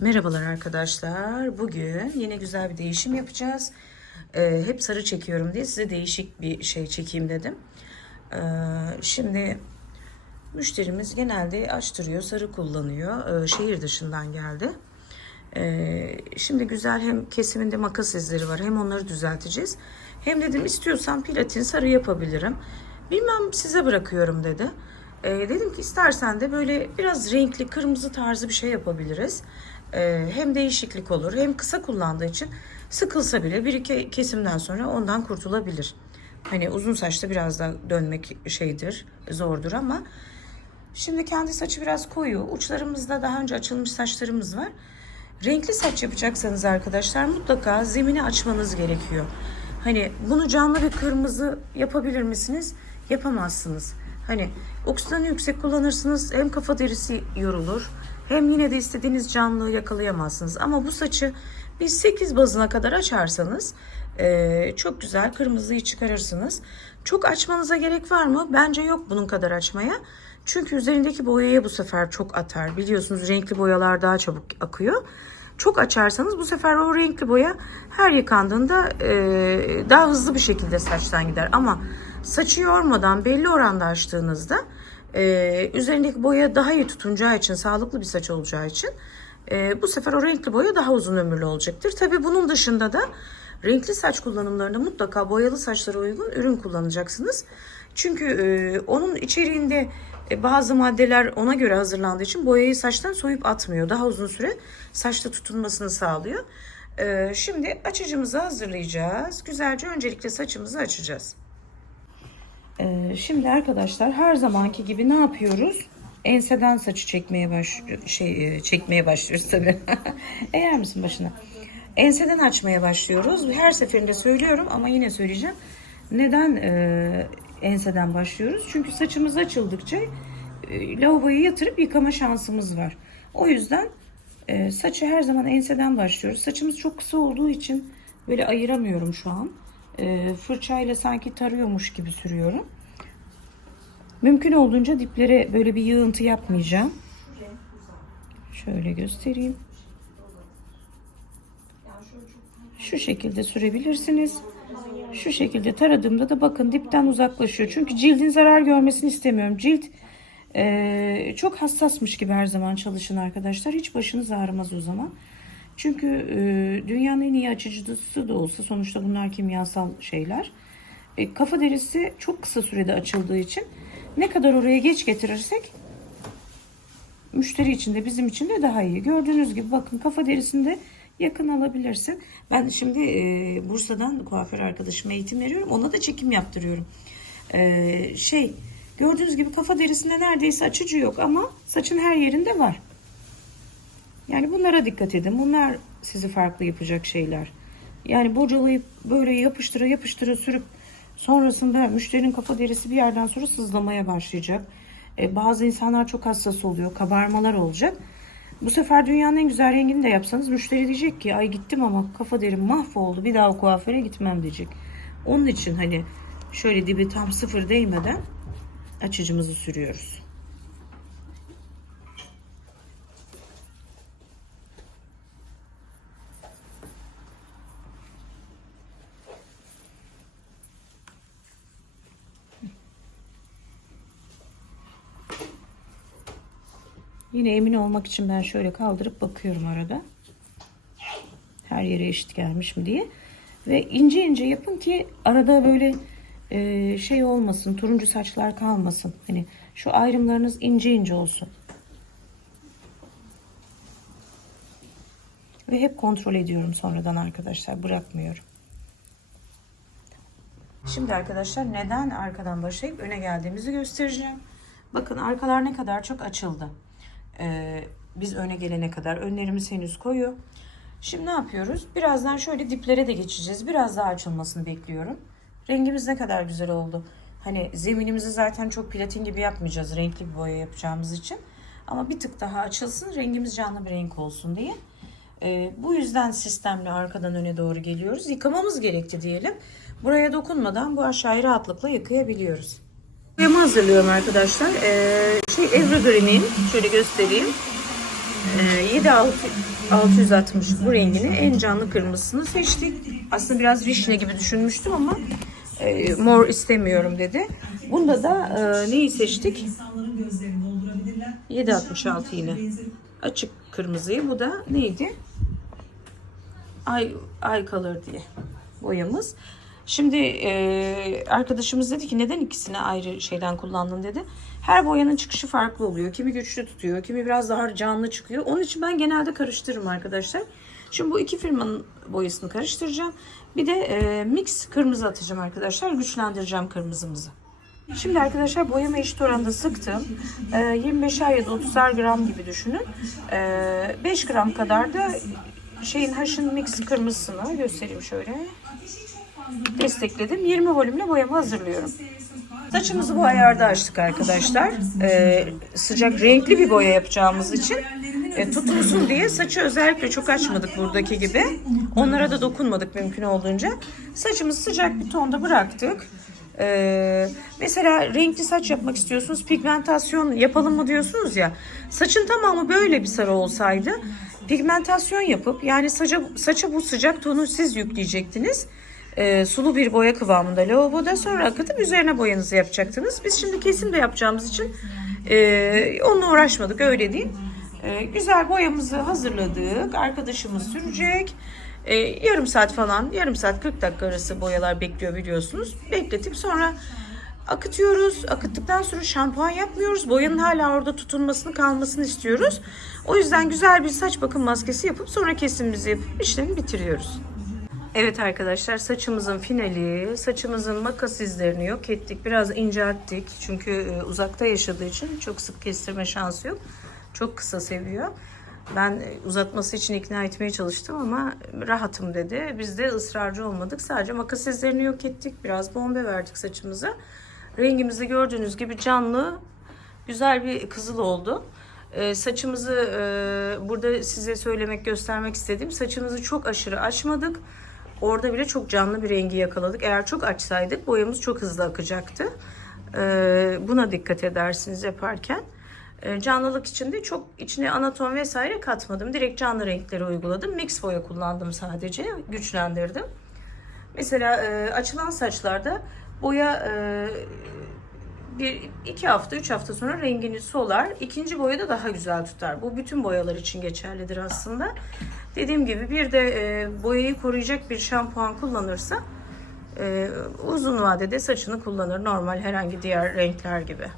Merhabalar arkadaşlar. Bugün yine güzel bir değişim yapacağız. Ee, hep sarı çekiyorum diye size değişik bir şey çekeyim dedim. Ee, şimdi müşterimiz genelde açtırıyor, sarı kullanıyor. Ee, şehir dışından geldi. Ee, şimdi güzel hem kesiminde makas izleri var hem onları düzelteceğiz. Hem dedim istiyorsan platin sarı yapabilirim. Bilmem size bırakıyorum dedi. Ee, dedim ki istersen de böyle biraz renkli kırmızı tarzı bir şey yapabiliriz. Ee, hem değişiklik olur hem kısa kullandığı için sıkılsa bile bir iki kesimden sonra ondan kurtulabilir. Hani uzun saçta biraz da dönmek şeydir, zordur ama şimdi kendi saçı biraz koyu. Uçlarımızda daha önce açılmış saçlarımız var. Renkli saç yapacaksanız arkadaşlar mutlaka zemini açmanız gerekiyor. Hani bunu canlı bir kırmızı yapabilir misiniz? Yapamazsınız. Hani oksidanı yüksek kullanırsınız hem kafa derisi yorulur hem yine de istediğiniz canlılığı yakalayamazsınız. Ama bu saçı bir 8 bazına kadar açarsanız eee, çok güzel kırmızıyı çıkarırsınız. Çok açmanıza gerek var mı? Bence yok bunun kadar açmaya. Çünkü üzerindeki boyaya bu sefer çok atar. Biliyorsunuz renkli boyalar daha çabuk akıyor. Çok açarsanız bu sefer o renkli boya her yıkandığında eee, daha hızlı bir şekilde saçtan gider. Ama saçı yormadan belli oranda açtığınızda eee, üzerindeki boya daha iyi tutunacağı için, sağlıklı bir saç olacağı için eee, bu sefer o renkli boya daha uzun ömürlü olacaktır. Tabii bunun dışında da renkli saç kullanımlarında mutlaka boyalı saçlara uygun ürün kullanacaksınız. Çünkü e, onun içeriğinde e, bazı maddeler ona göre hazırlandığı için boyayı saçtan soyup atmıyor. Daha uzun süre saçta tutunmasını sağlıyor. E, şimdi açıcımızı hazırlayacağız. Güzelce öncelikle saçımızı açacağız. E, şimdi arkadaşlar her zamanki gibi ne yapıyoruz? Enseden saçı çekmeye baş şey e, çekmeye başlıyoruz tabii. Eğer misin başına? Enseden açmaya başlıyoruz. Her seferinde söylüyorum ama yine söyleyeceğim. Neden e, enseden başlıyoruz? Çünkü saçımız açıldıkça e, lavaboya yatırıp yıkama şansımız var. O yüzden e, saçı her zaman enseden başlıyoruz. Saçımız çok kısa olduğu için böyle ayıramıyorum şu an. E, fırçayla sanki tarıyormuş gibi sürüyorum. Mümkün olduğunca diplere böyle bir yığıntı yapmayacağım. Şöyle göstereyim. Şu şekilde sürebilirsiniz. Şu şekilde taradığımda da bakın dipten uzaklaşıyor. Çünkü cildin zarar görmesini istemiyorum. Cilt eee, çok hassasmış gibi her zaman çalışın arkadaşlar. Hiç başınız ağrımaz o zaman. Çünkü eee, dünyanın en iyi açıcısı da olsa sonuçta bunlar kimyasal şeyler. E, kafa derisi çok kısa sürede açıldığı için ne kadar oraya geç getirirsek müşteri için de bizim için de daha iyi. Gördüğünüz gibi bakın kafa derisinde yakın alabilirsin. Ben şimdi e, Bursa'dan kuaför arkadaşıma eğitim veriyorum. Ona da çekim yaptırıyorum. E, şey gördüğünüz gibi kafa derisinde neredeyse açıcı yok ama saçın her yerinde var. Yani bunlara dikkat edin. Bunlar sizi farklı yapacak şeyler. Yani bocalayıp böyle yapıştıra yapıştıra sürüp sonrasında müşterinin kafa derisi bir yerden sonra sızlamaya başlayacak. E, bazı insanlar çok hassas oluyor. Kabarmalar olacak. Bu sefer dünyanın en güzel rengini de yapsanız müşteri diyecek ki ay gittim ama kafa derim mahvoldu bir daha o kuaföre gitmem diyecek. Onun için hani şöyle dibi tam sıfır değmeden açıcımızı sürüyoruz. Yine emin olmak için ben şöyle kaldırıp bakıyorum arada. Her yere eşit gelmiş mi diye. Ve ince ince yapın ki arada böyle e, şey olmasın, turuncu saçlar kalmasın. Hani şu ayrımlarınız ince ince olsun. Ve hep kontrol ediyorum sonradan arkadaşlar. Bırakmıyorum. Şimdi arkadaşlar neden arkadan başlayıp öne geldiğimizi göstereceğim. Bakın arkalar ne kadar çok açıldı. Ee, biz öne gelene kadar önlerimiz henüz koyu. Şimdi ne yapıyoruz? Birazdan şöyle diplere de geçeceğiz. Biraz daha açılmasını bekliyorum. Rengimiz ne kadar güzel oldu. Hani zeminimizi zaten çok platin gibi yapmayacağız. Renkli bir boya yapacağımız için. Ama bir tık daha açılsın. Rengimiz canlı bir renk olsun diye. Ee, bu yüzden sistemle arkadan öne doğru geliyoruz. Yıkamamız gerekti diyelim. Buraya dokunmadan bu aşağıyı rahatlıkla yıkayabiliyoruz. Boyamı hazırlıyorum arkadaşlar. Ee, şey Ezra Green'in şöyle göstereyim. Ee, 7 6 660 bu rengini en canlı kırmızısını seçtik. Aslında biraz vişne gibi düşünmüştüm ama e, mor istemiyorum dedi. Bunda da e, neyi seçtik? 766 yine. Açık kırmızıyı. Bu da neydi? Ay, ay color diye boyamız. Şimdi e, arkadaşımız dedi ki neden ikisini ayrı şeyden kullandın dedi. Her boyanın çıkışı farklı oluyor. Kimi güçlü tutuyor, kimi biraz daha canlı çıkıyor. Onun için ben genelde karıştırırım arkadaşlar. Şimdi bu iki firmanın boyasını karıştıracağım. Bir de e, mix kırmızı atacağım arkadaşlar. Güçlendireceğim kırmızımızı. Şimdi arkadaşlar boyama eşit oranda sıktım. E, 25'er ya da 30'ar gram gibi düşünün. E, 5 gram kadar da şeyin haşın mix kırmızısını göstereyim şöyle destekledim. 20 volümle boyama hazırlıyorum. Saçımızı bu ayarda açtık arkadaşlar. Ee, sıcak renkli bir boya yapacağımız için e, tutulsun diye saçı özellikle çok açmadık buradaki gibi. Onlara da dokunmadık mümkün olduğunca. Saçımızı sıcak bir tonda bıraktık. Ee, mesela renkli saç yapmak istiyorsunuz, pigmentasyon yapalım mı diyorsunuz ya. Saçın tamamı böyle bir sarı olsaydı pigmentasyon yapıp yani saça, saça bu sıcak tonu siz yükleyecektiniz e, sulu bir boya kıvamında lavaboda sonra akıtıp üzerine boyanızı yapacaktınız. Biz şimdi kesim de yapacağımız için e, onunla uğraşmadık öyle değil. E, güzel boyamızı hazırladık. Arkadaşımız sürecek. E, yarım saat falan, yarım saat 40 dakika arası boyalar bekliyor biliyorsunuz. Bekletip sonra akıtıyoruz. Akıttıktan sonra şampuan yapmıyoruz. Boyanın hala orada tutunmasını kalmasını istiyoruz. O yüzden güzel bir saç bakım maskesi yapıp sonra kesimimizi yapıp işlemi bitiriyoruz. Evet arkadaşlar saçımızın finali. Saçımızın makas izlerini yok ettik. Biraz incelttik. Çünkü e, uzakta yaşadığı için çok sık kestirme şansı yok. Çok kısa seviyor. Ben e, uzatması için ikna etmeye çalıştım ama rahatım dedi. Biz de ısrarcı olmadık. Sadece makas izlerini yok ettik. Biraz bombe verdik saçımıza. Rengimizi gördüğünüz gibi canlı, güzel bir kızıl oldu. Ee, saçımızı e, burada size söylemek, göstermek istediğim saçımızı çok aşırı açmadık. Orada bile çok canlı bir rengi yakaladık. Eğer çok açsaydık boyamız çok hızlı akacaktı. Ee, buna dikkat edersiniz yaparken. Ee, canlılık için de çok içine anaton vesaire katmadım. Direkt canlı renkleri uyguladım. Mix boya kullandım sadece. Güçlendirdim. Mesela e, açılan saçlarda boya e, bir iki hafta, üç hafta sonra rengini solar. İkinci boya da daha güzel tutar. Bu bütün boyalar için geçerlidir aslında. Dediğim gibi bir de e, boyayı koruyacak bir şampuan kullanırsa e, uzun vadede saçını kullanır. Normal herhangi diğer renkler gibi.